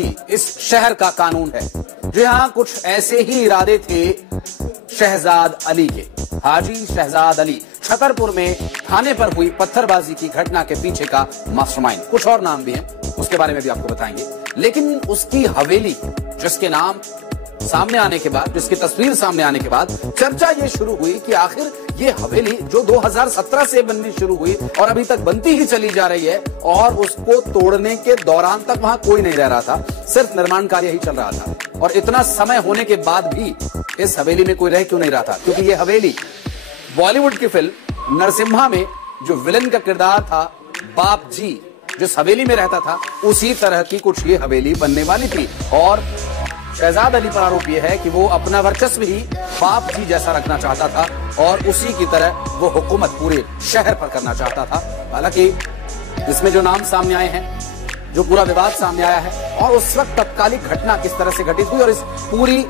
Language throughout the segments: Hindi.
ही इस शहर का कानून है। जी हाँ, कुछ ऐसे ही इरादे थे शहजाद अली के। हाजी शहजाद अली छतरपुर में थाने पर हुई पत्थरबाजी की घटना के पीछे का मास्टरमाइंड। कुछ और नाम भी हैं, उसके बारे में भी आपको बताएंगे। लेकिन उसकी हवेली, जिसके नाम सामने आने के बाद, जिसकी तस्वीर सामने आने के बाद चर्चा ये शुरू हुई कि आखिर ये हवेली जो 2017 से बननी शुरू हुई और अभी तक बनती ही चली जा रही है, और उसको तोड़ने के दौरान तक वहां कोई नहीं रह रहा था, सिर्फ निर्माण कार्य ही चल रहा था। और इतना समय होने के बाद भी इस हवेली में कोई रह क्यों नहीं रहा था? क्योंकि ये हवेली बॉलीवुड की फिल्म नरसिम्हा में जो विलन का किरदार था बाप जी, जिस हवेली में रहता था, उसी तरह की कुछ ये हवेली बनने वाली थी। और शहजाद अली पर आरोप यह है कि वो अपना वर्चस्व ही बाप जी जैसा रखना चाहता था और उसी की तरह वो हुकूमत पूरे शहर पर करना चाहता था। हालांकि इसमें जो नाम सामने आए हैं, जो पूरा विवाद सामने आया है, और उस वक्त तत्कालिक घटना किस तरह से घटित हुई, और इस पूरी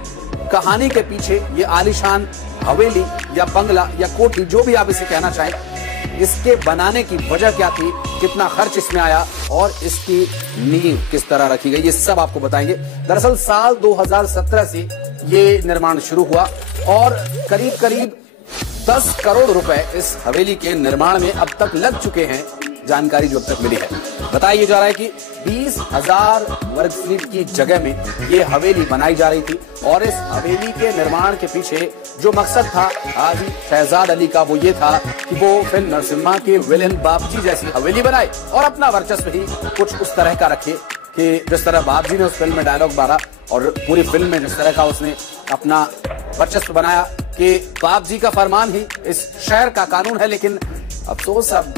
कहानी के पीछे ये आलीशान हवेली या बंगला या कोठी, जो भी आप इसे कहना चाहें, इसके बनाने की वजह क्या थी, कितना खर्च इसमें आया और इसकी नींव किस तरह रखी गई, ये सब आपको बताएंगे। दरअसल साल 2017 से ये निर्माण शुरू हुआ और करीब करीब 10 करोड़ रुपए इस हवेली के निर्माण में अब तक लग चुके हैं। जानकारी जो अब तक मिली है, बताया जा रहा है कि 20,000 वर्ग फीट की जगह में ये हवेली बनाई जा रही थी। और इस हवेली के निर्माण के पीछे जो मकसद था हाजी शहजाद अली का, वो ये था कि वो फिल्म नरसिम्हा के विलेन बापजी जैसी हवेली बनाए और अपना वर्चस्व ही कुछ उस तरह का रखे कि जिस तरह बापजी ने उस फिल्म में डायलॉग मारा और पूरी फिल्म में जिस तरह का उसने अपना वर्चस्व बनाया कि बाप जी का फरमान ही इस शहर का कानून है। लेकिन अफसोस अब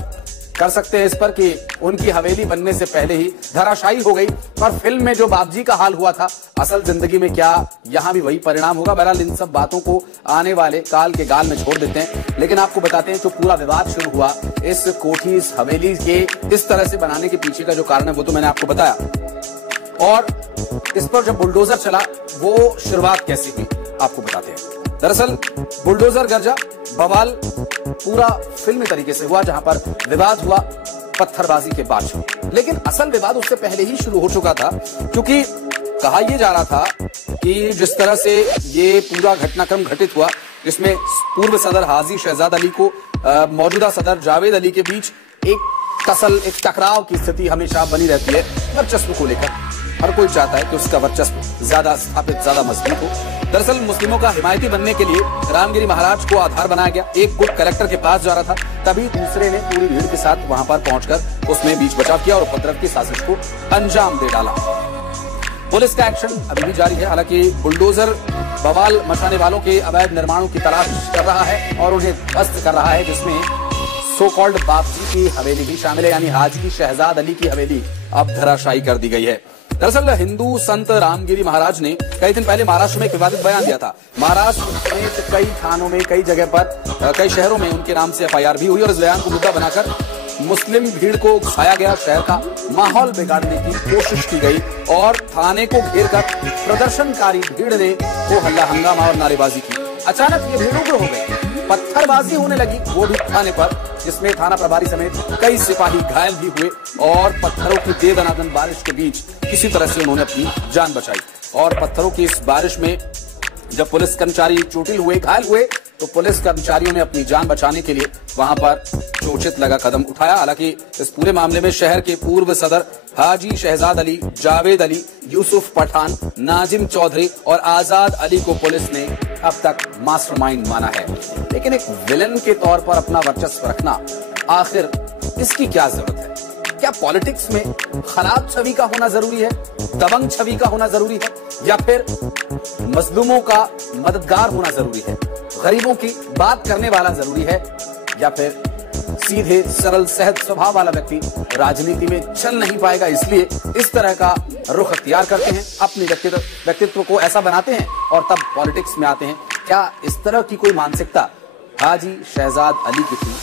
कर सकते हैं इस पर कि उनकी हवेली बनने से पहले ही धराशायी हो गई। और फिल्म में जो बापजी का हाल हुआ था, असल जिंदगी में क्या यहां भी वही परिणाम होगा? बहरहाल इन सब बातों को आने वाले काल के गाल में छोड़ देते हैं। लेकिन आपको बताते हैं जो पूरा विवाद शुरू हुआ इस कोठी, इस हवेली के इस तरह से बनाने के पीछे का जो कारण है वो तो मैंने आपको बताया। और इस पर जब बुलडोजर चला, वो शुरुआत कैसी हुई आपको बताते हैं। दरअसल बुलडोजर गरजा, बवाल पूरा फिल्मी तरीके से हुआ, जहां पर विवाद हुआ पत्थरबाजी के बाद। लेकिन असल विवाद उससे पहले ही शुरू हो चुका था, क्योंकि कहा यह जा रहा था कि जिस तरह से ये पूरा घटनाक्रम घटित हुआ, जिसमें पूर्व सदर हाजी शहजाद अली को मौजूदा सदर जावेद अली के बीच एक टकराव की स्थिति हमेशा बनी रहती है वर्चस्व को लेकर। हर कोई चाहता है कि उसका वर्चस्व ज्यादा स्थापित, ज्यादा मजबूत हो। दरअसल मुस्लिमों का हिमायती बनने के लिए रामगिरी महाराज को आधार बनाया गया। एक गुट कलेक्टर के पास जा रहा था, तभी दूसरे ने पूरी भीड़ के साथ वहां पर पहुंचकर उसमें बीच बचाव किया और उपद्रव की साजिश को अंजाम दे डाला। पुलिस का एक्शन अभी भी जारी है। हालांकि बुलडोजर बवाल मचाने वालों के अवैध निर्माणों की तलाश कर रहा है और उन्हें ध्वस्त कर रहा है, जिसमें सो कॉल्ड बापजी की हवेली भी शामिल है, यानी हाजी शहजाद अली की हवेली अब धराशायी कर दी गई है। दरअसल हिंदू संत रामगिरी महाराज ने कई दिन पहले महाराष्ट्र में एक विवादित बयान दिया था। महाराष्ट्र में कई थानों में, कई जगह पर, कई शहरों में उनके नाम से FIR भी हुई और इस बयान को मुद्दा बनाकर मुस्लिम भीड़ को उकसाया गया, शहर का माहौल बिगाड़ने की कोशिश की गई और थाने को घेरकर प्रदर्शनकारी भीड़ ने वो हल्ला हंगामा और नारेबाजी की। अचानक ये भीड़ उग्र हो गई, पत्थरबाजी होने लगी, वो भी थाने पर, जिसमें थाना प्रभारी समेत कई सिपाही घायल भी हुए और पत्थरों की दे दनादन बारिश के बीच किसी तरह से उन्होंने अपनी जान बचाई। और पत्थरों की इस बारिश में जब पुलिस कर्मचारी चोटिल हुए, घायल हुए, तो पुलिस कर्मचारियों ने अपनी जान बचाने के लिए वहां पर उचित लगा कदम उठाया। हालांकि इस पूरे मामले में शहर के पूर्व सदर हाजी शहजाद अली, जावेद अली, यूसुफ पठान, नाजिम चौधरी और आजाद अली को पुलिस ने अब तक मास्टरमाइंड माना है। लेकिन एक विलन के तौर पर अपना वर्चस्व रखना, आखिर इसकी क्या जरूरत है? क्या पॉलिटिक्स में खराब छवि का होना जरूरी है, दबंग छवि का होना जरूरी है, या फिर मजलूमों का मददगार होना जरूरी है, गरीबों की बात करने वाला जरूरी है, या फिर सीधे सरल सहज स्वभाव वाला व्यक्ति राजनीति में चल नहीं पाएगा, इसलिए इस तरह का रुख अख्तियार करते हैं, अपने व्यक्तित्व को ऐसा बनाते हैं और तब पॉलिटिक्स में आते हैं? क्या इस तरह की कोई मानसिकता हाजी शहजाद अली की थी?